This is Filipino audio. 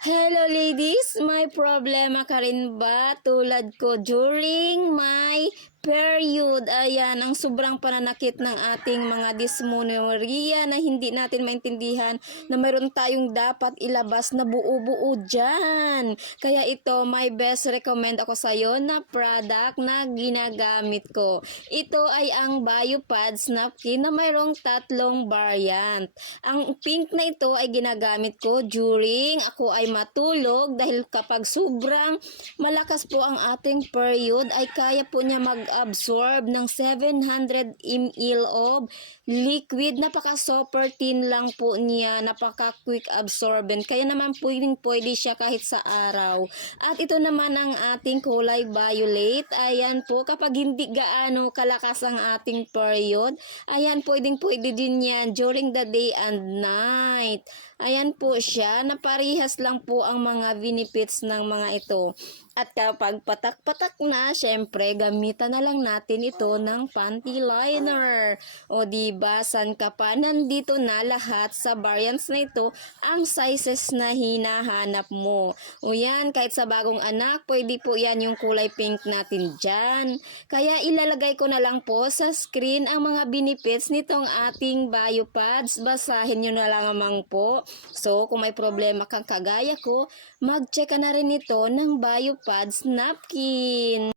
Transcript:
Hello ladies, may problema ka rin ba tulad ko during my period? Ayan, ang sobrang pananakit ng ating mga dysmenorrhea na hindi natin maintindihan na mayroon tayong dapat ilabas na buo-buo dyan. Kaya ito, my best recommend ako sa iyo na product na ginagamit ko. Ito ay ang BioPads napkin na mayroong tatlong variant. Ang pink na ito ay ginagamit ko during ako ay matulog dahil kapag sobrang malakas po ang ating period ay kaya po niya mag-absorb ng 700 ml of liquid. Napaka-super thin lang po niya, napaka-quick absorbent. Kaya naman pwede siya kahit sa araw. At ito naman ang ating kulay violet. Ayan po, kapag hindi gaano kalakas ang ating period, ayan, pwede din yan during the day and night. Ayan po siya, naparihas lang po ang mga benefits ng mga ito. At kapag patak-patak na, syempre, gamitan na lang natin ito ng panty liner. O diba, san ka pa? Nandito na lahat sa variants na ito, ang sizes na hinahanap mo. O yan, kahit sa bagong anak, pwede po yan yung kulay pink natin dyan. Kaya ilalagay ko na lang po sa screen ang mga benefits nitong ating BioPads. Basahin nyo na lang amang po. So, kung may problema kang kagaya ko, mag-check ka na rin ito ng BioPads napkin.